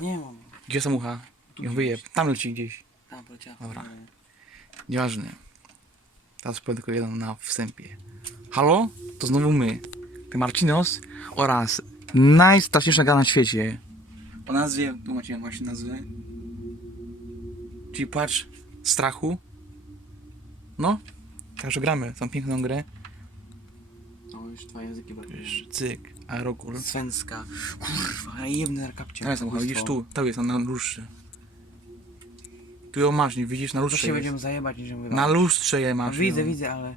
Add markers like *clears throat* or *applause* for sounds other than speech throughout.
Nie mam. Gdzie samucha? Ją wyje. Tam leci gdzieś. Tam poleciała. Dobra. Nieważne. Teraz powiem tylko jedno na wstępie. Halo? To znowu my. Ty Marcinos oraz najstraszniejsza gra na świecie. O nazwie, tu macie właśnie nazwę. Czyli płacz strachu. No. Także gramy tą piękną grę. No już dwa języki bardziej. Cyk, aerokul. Svenska. Kurwa, jebny na kapcie. Jest samochód, widzisz tu, tam jest on na lustrze. Tu ją masz, nie widzisz, na To lustrze się jest. będziemy zajebać niż ją Na lustrze je No, masz. widzę, ją. widzę, ale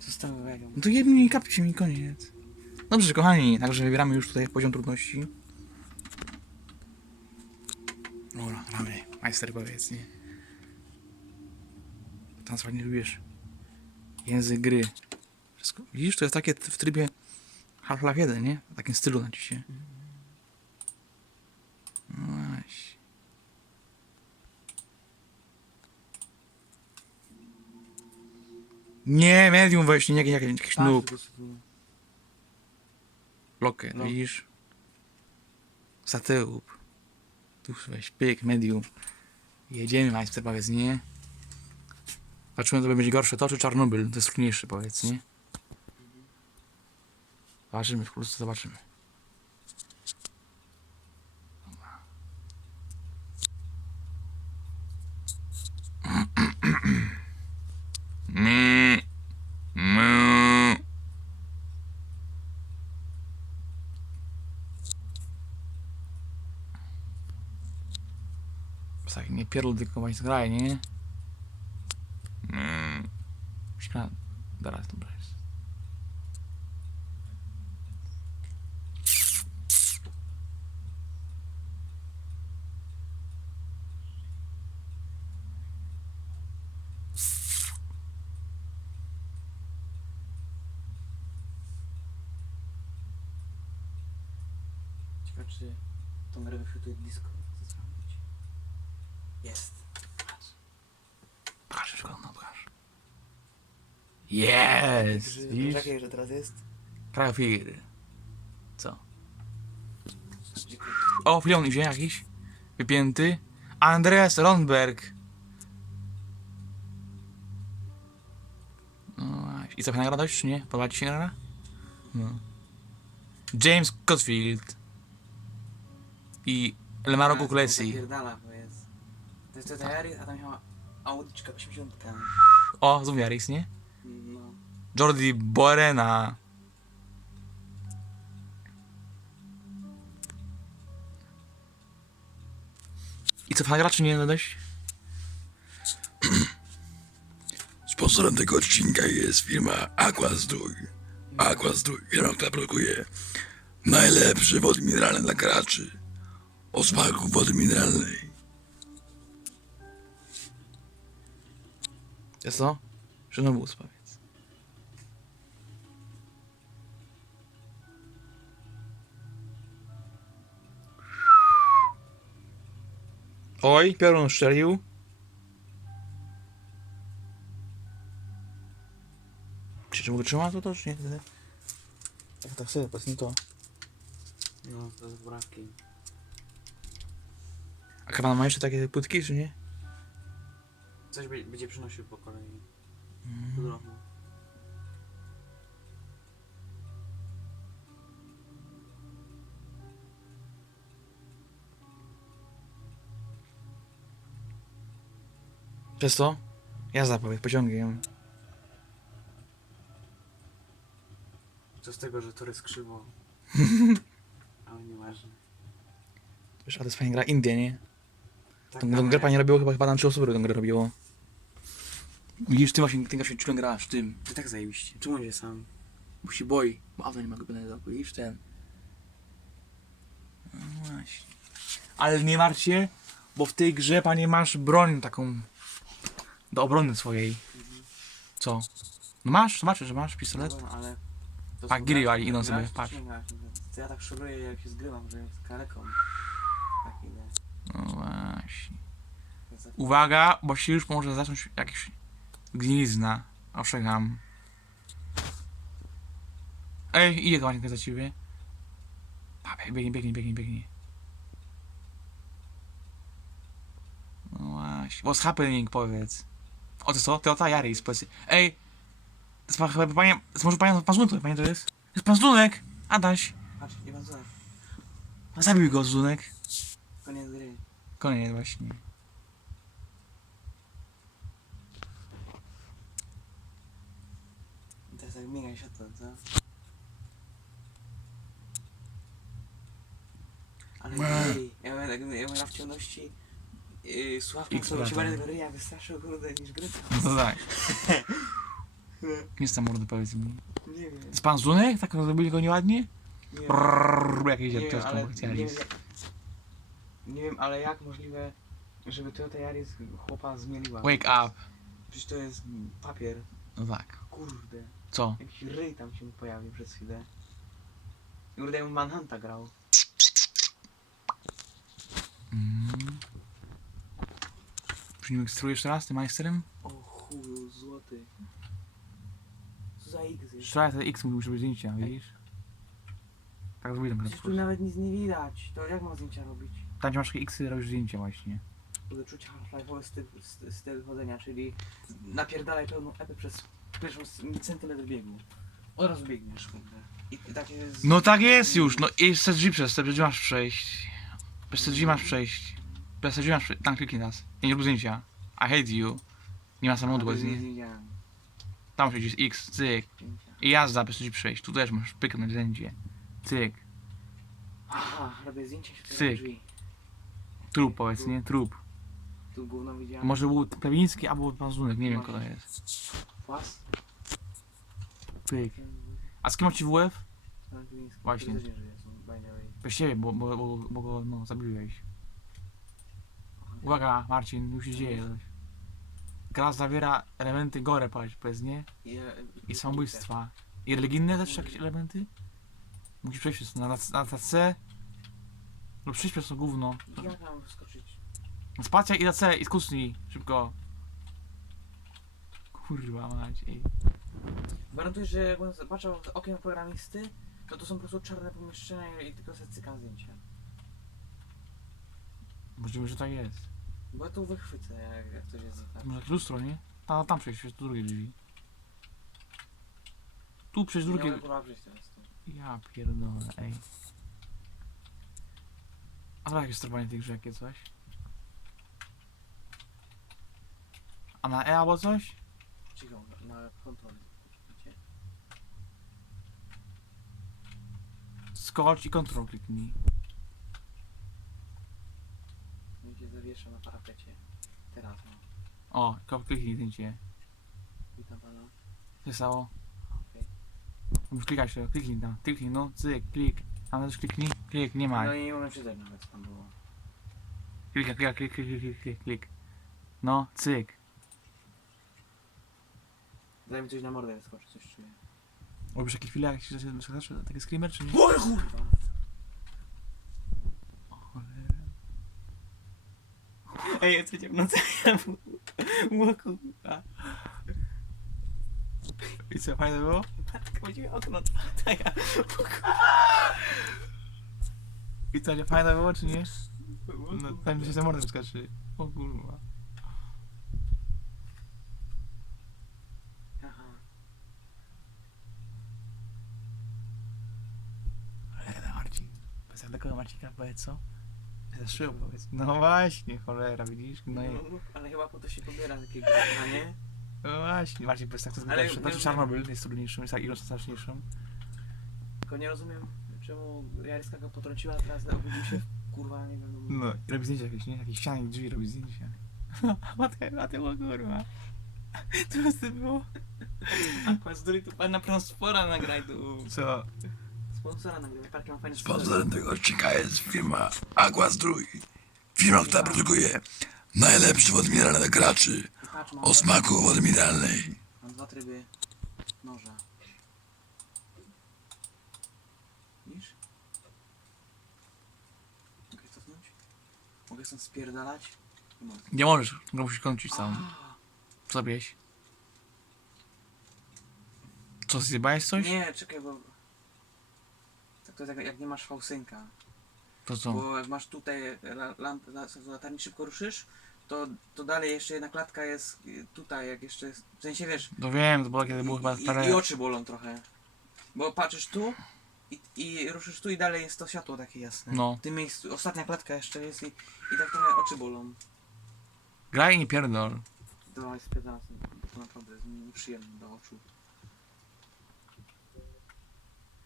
zostawię ją. No to jedni kapcie mi koniec. Dobrze, kochani, także wybieramy już tutaj poziom trudności. Dobra, gramy. Majster powiedz, nie? Tam ładnie lubisz. Język gry. Wszystko. Widzisz, to jest takie w trybie Half-Life 1, nie? W takim stylu na dzisiaj. No właśnie. Nie, medium właśnie, nie jakiś, jakiś Tak, noob. Lokę, No. widzisz? Sateup. Tu weź pyk, medium. Jedziemy, majster, powiedz, nie? Patrzymy, to będzie gorsze to, czy Czarnobyl? To jest trudniejsze, powiedz, nie? Zobaczymy, wkrótce zobaczymy. Tak, nie pierdol, tylko właśnie zgraj, nie? Śmiałem. Teraz dobra jest. Ciekawe, czy tą disco. Co trzeba robić? Jest. Pokaż, już go, no pokaż. Jest! Widzisz? Jakie, że teraz jest? Krafir. Co? O, Flion idzie jakiś? Wypięty? Andreas Rondberg. No właśnie. I co, gra dość, czy nie? Podoba ci się gra? No. James Cotfield. I bo jest. To jest to Yaris, a tam miała Audiczka 80. O, znów Yaris, nie? No. Jordi Borena. I co, fajna gra, czy nie? Dość? *clears throat* Sponsorem tego odcinka jest firma Aquazdrój. Aquazdrój, firma, która produkuje najlepsze wody mineralne dla graczy o smaku wody mineralnej. Jest to? Żenobus, powiedz. Oj, piorun strzelił. Czy mogę trzymać to, to czy nie? Tak, tak sobie, powiedz mi to. No, to jest brawki. A kaban ma jeszcze takie płytki, czy nie? Coś be- będzie przynosił po kolei. Drogu. Przez to? Jazda, powiedz, pociągiem. Co z tego, że tor jest krzywo. *laughs* Ale nieważne. Wiesz, a to jest fajna gra Indie, nie? Tak, Tą, tą grę pani robiło chyba, chyba tam trzy osoby tą grę robiło. Widzisz, ty właśnie, ty właśnie ciągle grasz, tym. To tak zajebiście. Czemu będzie sam? Bo się boi. Bo auto nie ma kupionego, widzisz, ten. No właśnie. Ale nie martw się, bo w tej grze, panie, masz broń taką do obrony swojej. Co? No masz, zobaczysz, że masz pistolet. No, ale... to Tak, są gry, grać- ale idą sobie, czy patrz. To ja tak szoruję jak się zgrywam, że jest kaleką. No właśnie. Uwaga, bo się już może zacząć jakiś gnilizna. Ostrzegam. Ej, idzie właśnie za ciebie. A, biegnie, biegnie, biegnie, biegnie. Adaś, what's happening, powiedz. O, to co? Toyota Yaris, powiedz. Ej, to jest pan, chyba panie, może pan, pan Zlunek, panie to jest? To jest pan Zlunek! Adaś, Patrz, nie ma znak. zabił go Zlunek. Koniec gry. Koniec właśnie. To jest tak mega światło, co? Ale ej, ja miałem, tak- ja miałem w ciemności yy, Sławka, X co się bardziej tego ryja wystraszył, kurde, niż gry. No tak. *laughs* Nie jest tam mordy, powiedz mi. Nie wiem. Jest pan Zlunek? Tak zrobili go nieładnie? Nie wiem. Brrrr, jakieś Nie wiem, ale z nie wiem, jak, nie wiem, ale jak możliwe, żeby Toyota Yaris chłopa zmieniła? Wake up. Przecież to jest papier. No tak. Kurde. Co? Jakiś ryj tam się pojawił przez chwilę. Kurde, jakbym Manhunta grał. Mm. Ekstru jeszcze raz, tym majsterem? O chuju, złoty. Co za X jest? Jeszcze te X musi być zdjęcia, widzisz? Tak zrobiłem Przecież tu nawet nic nie widać. To jak mam zdjęcia robić? Tam gdzie masz X, robisz zdjęcia właśnie. Kurde, czuć half-life'owy styl, styl, styl chodzenia, czyli napierdalaj pełną epę przez pierwszą s- centymetr biegu. Od razu biegniesz, kurde. I, takie jest... No tak jest już, no i przez drzwi przez te drzwi masz przejść. Przez te drzwi masz przejść. Przez te drzwi masz przejść. Tam kliknij nas. Nie rób zdjęcia. I hate you. Nie ma samochodu bez nie Tam przejdziesz X, cyk. I jazda przez te drzwi przejść. Tu też masz pyknąć zdjęcie. Cyk. Aha, robię zdjęcie się Cyk. drzwi. Trup powiedz, nie? Trup. Tu gówno widziałem. Może był Plewiński albo pan Zunek, nie wiem kto to jest. Płas? Pyk. A z kim macie WF? Właśnie. który też nie żyje, są, bo, bo, bo, bo go no, zabiłeś. Uwaga, Marcin, już się dzieje coś. Gra zawiera elementy gore, powiedz, powiedz, nie? I, I samobójstwa. I religijne też jakieś elementy? Musisz przejść na, na, na C. Przejść przez to gówno. Jak mam wskoczyć? Spacja i na C i skusnij. Szybko. Kurwa mać, ej. Gwarantuję, że jakbym zobaczył z okien programisty, to to są po prostu czarne pomieszczenia i tylko se cykam zdjęcia. Możliwe, że tak jest. Bo ja tu wychwycę, jak, jak coś jest tak. Może jakieś lustro, nie? Tam, tam przejść, przez drugie drzwi. Tu przez Nie drugie... tu. Ja pierdolę, ej. A to jakieś sterowanie tej grze, jakie coś? A na E albo coś? Cicho, na kontrolę. Widzicie? Skocz i kontrol kliknij. Się zawiesza na parapecie. Teraz no. O, kop kliknij zdjęcie. Witam pana. Co się stało? Okej. Musisz klikać to, kliknij tam, kliknij, no, cyk, klik. A też kliknij, klik, nie ma. No i nie umiem czytać nawet co tam było. Klik, klik, klik, klik, klik, klik, klik, klik. No, cyk. Daj mi coś na mordę wyskoczy, coś czuję. Robisz jakieś chwile, jak się zaczyna taki screamer, czy nie? O kurwa! O cholera. Ej, ja coś w nocy było kurwa. I co, fajne było? Będzie okno otwarte, *laughs* ja... I co, nie fajne było, czy nie? No, tam mi się za mordę wyskoczy. O kurwa. Ale Marcin, bez żadnego Marcina powiedz co? Zaszył powiedz. No właśnie, cholera, widzisz? No, i, No, ale chyba po to się pobiera takie gry, nie? No właśnie, Marcin, powiedz tak to Ale zgadza. nie Znaczy Czarnobyl jest trudniejszym, jest tak ilość straszniejszą. Tylko nie rozumiem, czemu Jaryska go potrąciła, a teraz obudził się w kurwa, nie wiem. No, i robi zdjęcia jakieś, nie? Jakieś ściany drzwi robi zdjęcia. *laughs* Matkę, matkę, o kurwa. Co z tym było? Aqua z tu pan na Prospora nagraj tu. Co? Sponsora nagraj, parki ma fajne Sponsorem tego odcinka jest firma Aqua Zdrój. Firma, która produkuje najlepsze wody mineralne dla graczy Mam, o smaku wody mineralnej. mam dwa tryby noża. Widzisz? Mogę cofnąć? Mogę stąd spierdalać? Nie mogę. Nie możesz, go musisz kończyć całą. Co zrobiłeś? Co, zjebałeś coś? Nie, czekaj, bo... Tak to jest jak, jak nie masz fałsynka. To co? Bo jak masz tutaj la- lampę, la- latarni szybko ruszysz, to, to dalej jeszcze jedna klatka jest tutaj, jak jeszcze, jest- w sensie wiesz, No wiem, to było kiedy było chyba i, stare... i oczy bolą trochę. Bo patrzysz tu i, i ruszysz tu i dalej jest to światło takie jasne. No. W tym miejscu, ostatnia klatka jeszcze jest i, i tak trochę oczy bolą. Graj i nie pierdol. Jest spiedzana, bo to naprawdę jest nieprzyjemne do oczu.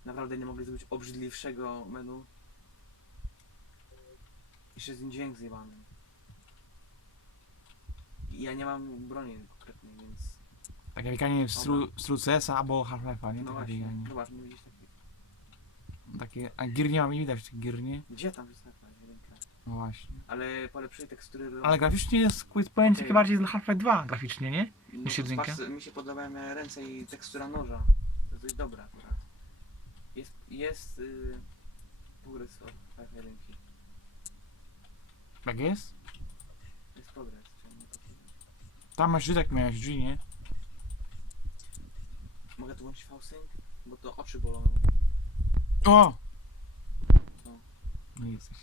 Naprawdę nie mogli zrobić obrzydliwszego menu. Jeszcze z tym dźwięk zjebany. Ja nie mam broni konkretnej, więc... Takie bieganie w stru, w stru CS-a albo Half-Life'a, nie? No Takie właśnie, bieganie. nie widzisz takiej... Takie... A gier nie mam, nie widać tych gier, nie? Gdzie tam jest taka jedynka? No właśnie. Ale polepszyli tekstury... Ale graficznie jest Quit Point Okej. bardziej dla Half-Life 2 graficznie, nie? no, niż jedynka? patrz, Mi się podobają ręce i tekstura noża. To jest dobra akurat. Jest... jest... Yy, progres od Half-Life 1. Jak jest? Jest progres, Tam masz tak miałeś drzwi, nie? Mogę tu włączyć V-Sync? Bo to oczy bolą. O! No. No i jesteś...